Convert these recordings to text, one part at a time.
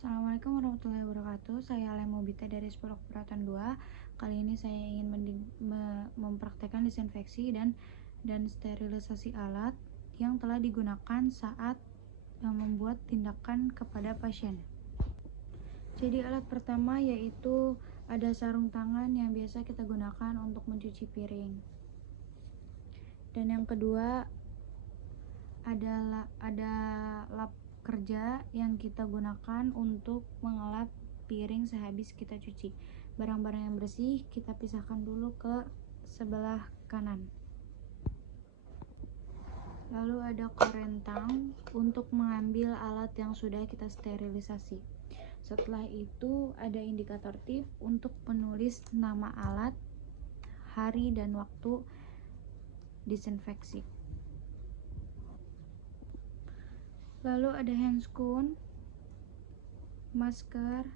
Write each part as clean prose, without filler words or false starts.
Assalamualaikum warahmatullahi wabarakatuh. Saya Lemobita dari Sekolah Keperawatan 2. Kali ini saya ingin mempraktekkan disinfeksi dan sterilisasi alat yang telah digunakan saat membuat tindakan kepada pasien. Jadi alat pertama yaitu ada sarung tangan yang biasa kita gunakan untuk mencuci piring. Dan yang kedua ada lap kerja yang kita gunakan untuk mengelap piring sehabis kita cuci. Barang-barang yang bersih kita pisahkan dulu ke sebelah kanan. Lalu ada korentang untuk mengambil alat yang sudah kita sterilisasi. Setelah itu ada indikator tip untuk menulis nama alat, hari dan waktu disinfeksi. Lalu ada handscoon, masker,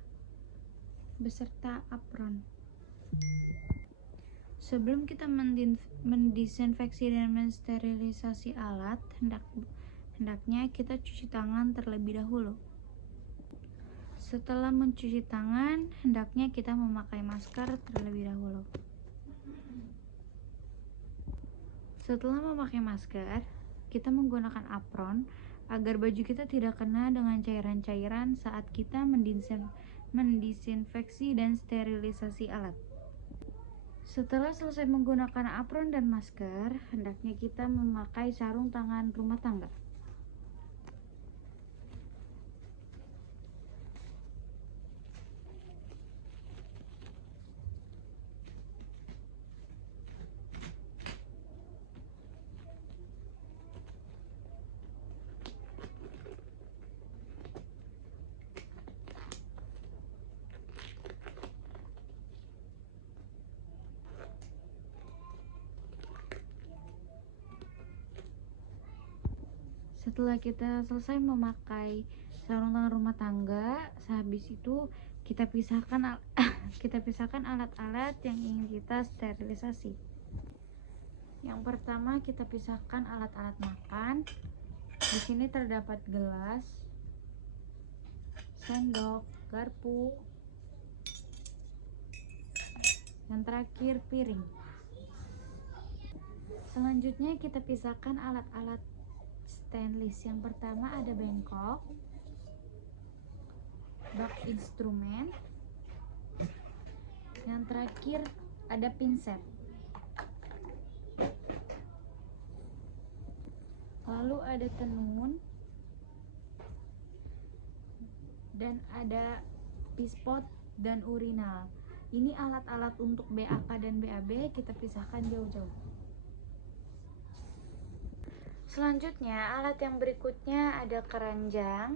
beserta apron. Sebelum kita mendisinfeksi dan mensterilisasi alat, hendaknya kita cuci tangan terlebih dahulu. Setelah mencuci tangan, hendaknya kita memakai masker terlebih dahulu. Setelah memakai masker, kita menggunakan apron agar baju kita tidak kena dengan cairan-cairan saat kita mendisinfeksi dan sterilisasi alat. Setelah selesai menggunakan apron dan masker, hendaknya kita memakai sarung tangan rumah tangga. Setelah kita selesai memakai sarung tangan rumah tangga, sehabis itu kita pisahkan alat-alat yang ingin kita sterilisasi. Yang pertama kita pisahkan alat-alat makan. Di sini terdapat gelas, sendok, garpu, dan terakhir piring. Selanjutnya kita pisahkan alat-alat stainless. Yang pertama ada bengkok, bak instrumen, yang terakhir ada pinset. Lalu ada tenun dan ada pispot dan urinal. Ini alat-alat untuk BAK dan BAB kita pisahkan jauh-jauh. Selanjutnya alat yang berikutnya ada keranjang.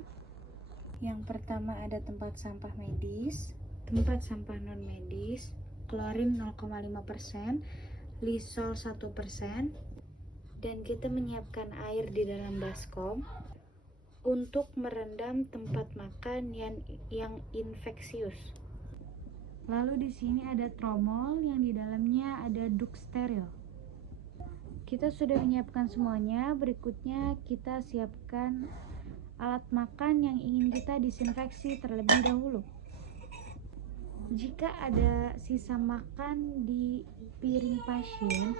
Yang pertama ada tempat sampah medis, tempat sampah non medis, klorin 0,5%, Lysol 1%, dan kita menyiapkan air di dalam baskom untuk merendam tempat makan yang infeksius. Lalu di sini ada tromol yang di dalamnya ada duk steril. Kita sudah menyiapkan semuanya. Berikutnya kita siapkan alat makan yang ingin kita disinfeksi terlebih dahulu. Jika ada sisa makan di piring pasien,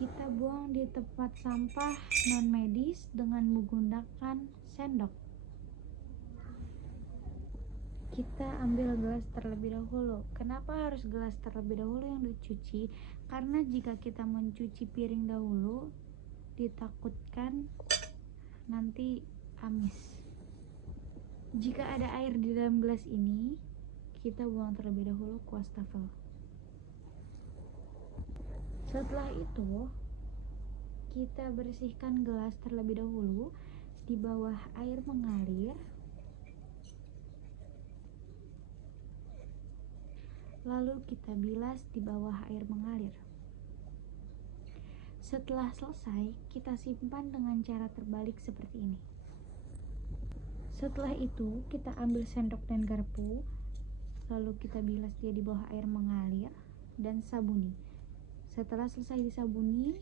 kita buang di tempat sampah non medis dengan menggunakan sendok. Kita ambil gelas terlebih dahulu. Kenapa harus gelas terlebih dahulu yang dicuci? Karena jika kita mencuci piring dahulu, ditakutkan nanti amis. Jika ada air di dalam gelas ini, kita buang terlebih dahulu ke wastafel. Setelah itu, kita bersihkan gelas terlebih dahulu di bawah air mengalir. Lalu kita bilas di bawah air mengalir. Setelah selesai, kita simpan dengan cara terbalik seperti ini. Setelah itu, kita ambil sendok dan garpu, lalu kita bilas dia di bawah air mengalir dan sabuni. Setelah selesai disabuni,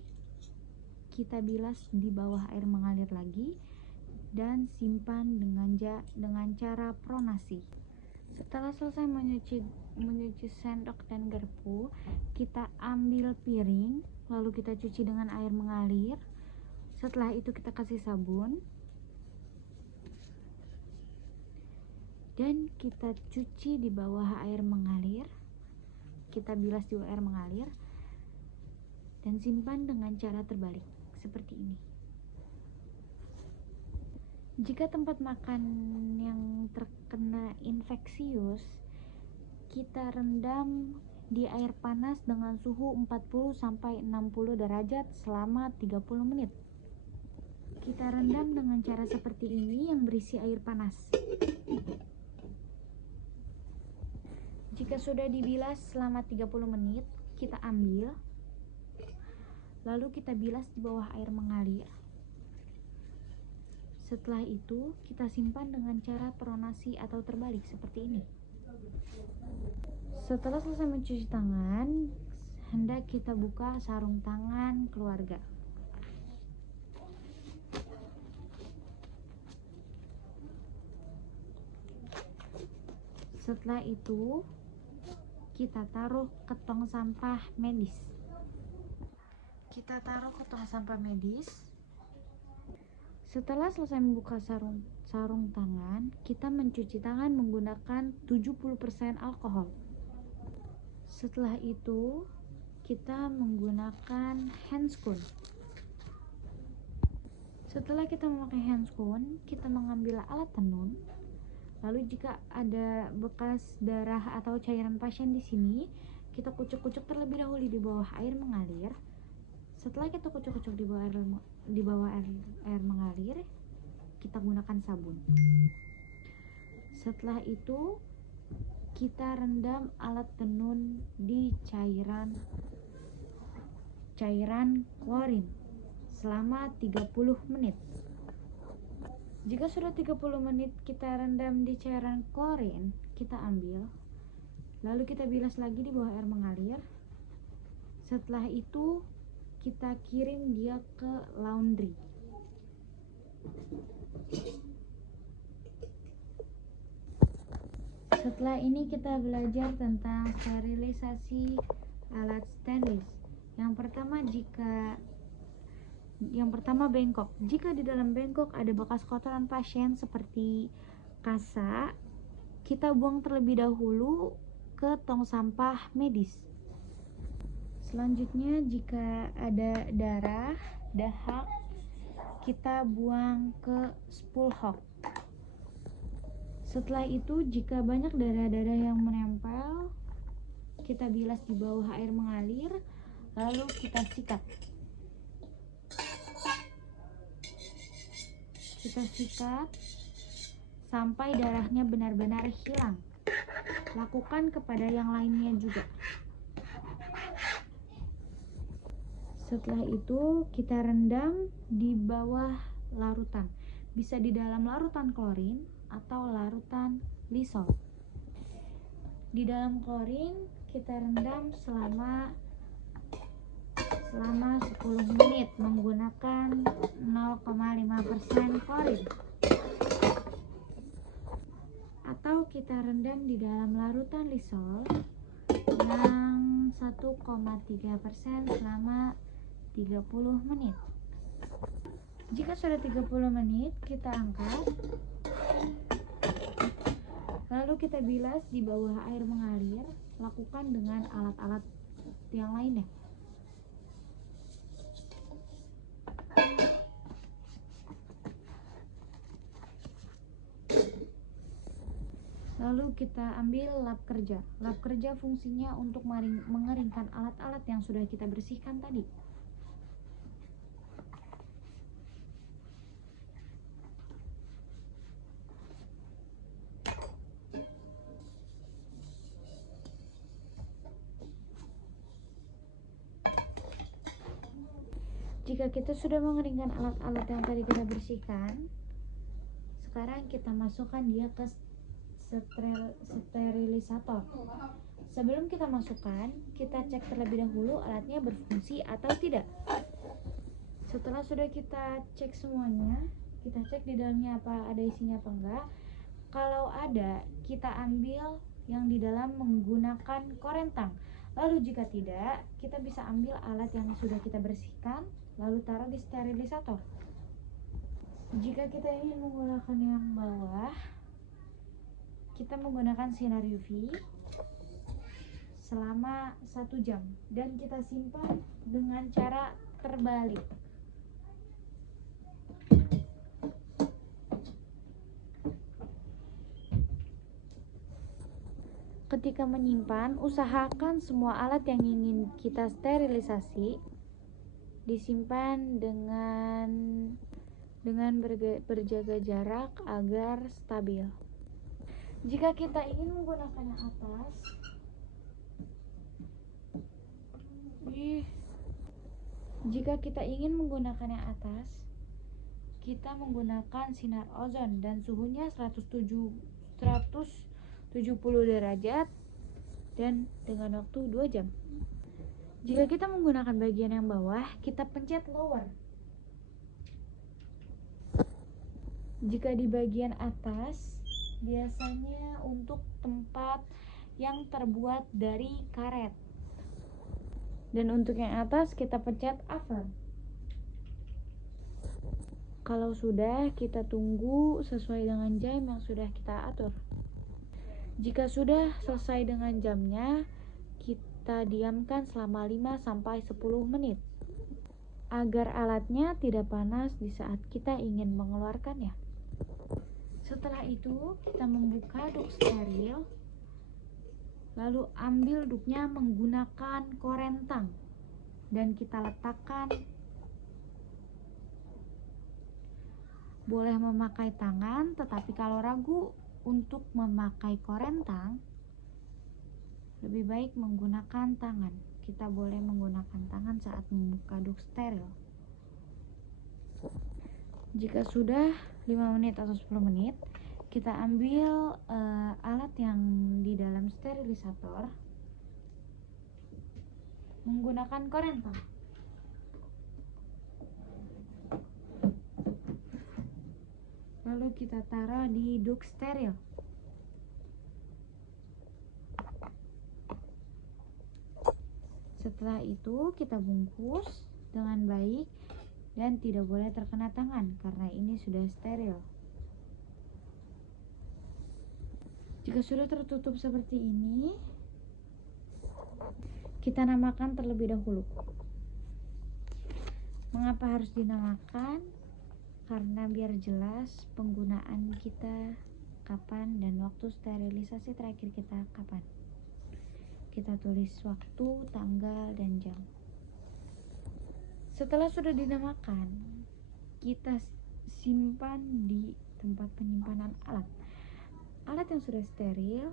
kita bilas di bawah air mengalir lagi dan simpan dengan cara pronasi. Setelah selesai menyuci sendok dan garpu, kita ambil piring, lalu kita cuci dengan air mengalir. Setelah itu kita kasih sabun dan kita cuci di bawah air mengalir. Kita bilas di bawah air mengalir dan simpan dengan cara terbalik seperti ini. Jika tempat makan yang terkena infeksius, kita rendam di air panas dengan suhu 40-60 derajat selama 30 menit. Kita rendam dengan cara seperti ini yang berisi air panas. Jika sudah dibilas selama 30 menit, kita ambil, lalu kita bilas di bawah air mengalir. Setelah itu, kita simpan dengan cara pronasi atau terbalik seperti ini. Setelah selesai mencuci tangan, hendak kita buka sarung tangan keluarga. Setelah itu, kita taruh ke tong sampah medis. Setelah selesai membuka sarung tangan, kita mencuci tangan menggunakan 70% alkohol. Setelah itu, kita menggunakan handscoon. Setelah kita memakai handscoon, kita mengambil alat tenun. Lalu jika ada bekas darah atau cairan pasien di sini, kita kucuk-kucuk terlebih dahulu di bawah air mengalir. Setelah kita kucuk-kucuk di bawah air mengalir, kita gunakan sabun. Setelah itu, kita rendam alat tenun di cairan klorin selama 30 menit. Jika sudah 30 menit kita rendam di cairan klorin, kita ambil, lalu kita bilas lagi di bawah air mengalir. Setelah itu, kita kirim dia ke laundry. Setelah ini kita belajar tentang sterilisasi alat stainless. Yang pertama bengkok. Jika di dalam bengkok ada bekas kotoran pasien seperti kasa, kita buang terlebih dahulu ke tong sampah medis. Selanjutnya, jika ada darah, dahak, kita buang ke spoolhawk. Setelah itu, jika banyak darah-darah yang menempel, kita bilas di bawah air mengalir, lalu kita sikat. Kita sikat sampai darahnya benar-benar hilang. Lakukan kepada yang lainnya juga. Setelah itu, kita rendam di bawah larutan. Bisa di dalam larutan klorin atau larutan Lysol. Di dalam klorin, kita rendam selama 10 menit menggunakan 0,5% klorin. Atau kita rendam di dalam larutan Lysol yang 1,3% selama 30 menit. Jika sudah 30 menit, kita angkat, lalu kita bilas di bawah air mengalir. Lakukan dengan alat-alat yang lainnya. Lalu kita ambil lap kerja. Lap kerja fungsinya untuk mengeringkan alat-alat yang sudah kita bersihkan tadi. Jika kita sudah mengeringkan alat-alat yang tadi kita bersihkan, sekarang kita masukkan dia ke sterilisator. Sebelum kita masukkan, kita cek terlebih dahulu alatnya berfungsi atau tidak. Setelah sudah kita cek semuanya, kita cek di dalamnya ada isinya apa enggak. Kalau ada, kita ambil yang di dalam menggunakan korentang. Lalu jika tidak, kita bisa ambil alat yang sudah kita bersihkan lalu taruh di sterilisator. Jika kita ingin menggunakan yang bawah, kita menggunakan sinar UV selama 1 jam dan kita simpan dengan cara terbalik. Ketika menyimpan, usahakan semua alat yang ingin kita sterilisasi disimpan dengan berjaga jarak agar stabil. Jika kita ingin menggunakan yang atas, kita menggunakan sinar ozon dan suhunya 170 derajat dan dengan waktu 2 jam. Jika kita menggunakan bagian yang bawah, kita pencet lower. Jika di bagian atas, biasanya untuk tempat yang terbuat dari karet. Dan untuk yang atas, kita pencet upper. Kalau sudah, kita tunggu sesuai dengan jam yang sudah kita atur. Jika sudah selesai dengan jamnya, kita diamkan selama 5-10 menit agar alatnya tidak panas di saat kita ingin mengeluarkannya. Setelah itu, kita membuka duk steril, lalu ambil duknya menggunakan korentang dan kita letakkan. Boleh memakai tangan, tetapi kalau ragu untuk memakai korentang, lebih baik menggunakan tangan. Kita boleh menggunakan tangan saat membuka duk steril. Jika sudah 5 menit atau 10 menit, kita ambil alat yang di dalam sterilisator menggunakan korentang. Lalu kita taruh di duk steril. Setelah itu kita bungkus dengan baik dan tidak boleh terkena tangan karena ini sudah steril. Jika sudah tertutup seperti ini, kita namakan terlebih dahulu. Mengapa harus dinamakan? Karena biar jelas penggunaan kita kapan dan waktu sterilisasi terakhir kita kapan. Kita tulis waktu, tanggal, dan jam. Setelah sudah dinamakan, kita simpan di tempat penyimpanan alat. Alat yang sudah steril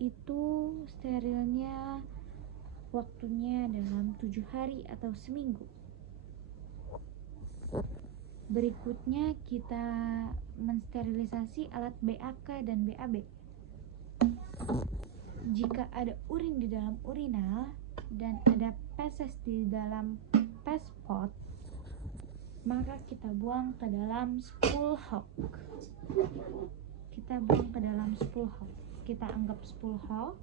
itu sterilnya waktunya dalam 7 hari atau seminggu. Berikutnya kita mensterilisasi alat BAK dan BAB. Jika ada urin di dalam urinal dan ada feses di dalam pespot, maka kita buang ke dalam spool hog. Kita anggap spool hog.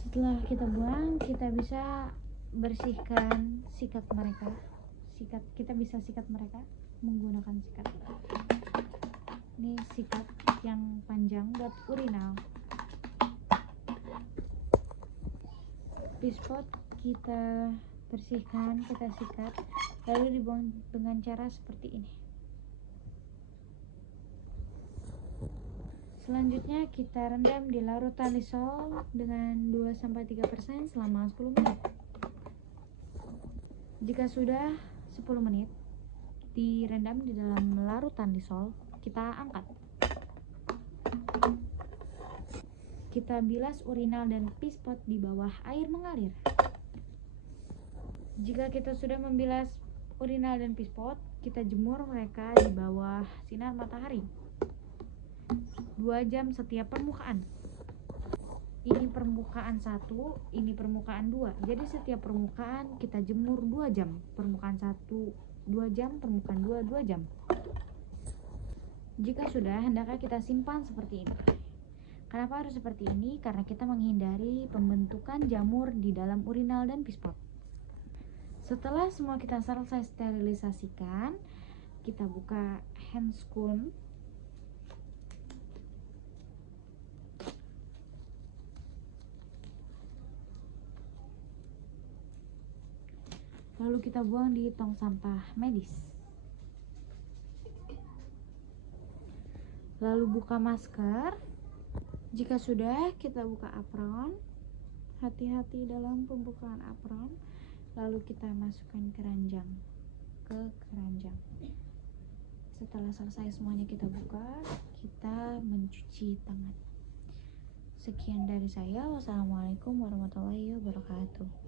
Setelah kita buang, kita bisa bersihkan sikat mereka. Kita bisa sikat mereka menggunakan sikat. Ini sikat yang panjang buat urinal. Pispot kita bersihkan, kita sikat, lalu dibuang dengan cara seperti ini. Selanjutnya kita rendam di larutan lisol dengan 2-3% selama 10 menit. Jika sudah 10 menit direndam di dalam larutan lisol, kita angkat. Kita bilas urinal dan pispot di bawah air mengalir. Jika kita sudah membilas urinal dan pispot, kita jemur mereka di bawah sinar matahari 2 jam setiap permukaan. Ini permukaan 1, ini permukaan 2. Jadi setiap permukaan kita jemur 2 jam. Permukaan 1 2 jam, permukaan 2 2 jam. Jika sudah, hendaknya kita simpan seperti ini. Kenapa harus seperti ini? Karena kita menghindari pembentukan jamur di dalam urinal dan pispot. Setelah semua kita selesai sterilisasikan, kita buka handscoon. Lalu kita buang di tong sampah medis. Lalu buka masker. Jika sudah, kita buka apron. Hati-hati dalam pembukaan apron. Lalu kita masukkan keranjang ke keranjang. Setelah selesai semuanya kita buka, kita mencuci tangan. Sekian dari saya. Wassalamualaikum warahmatullahi wabarakatuh.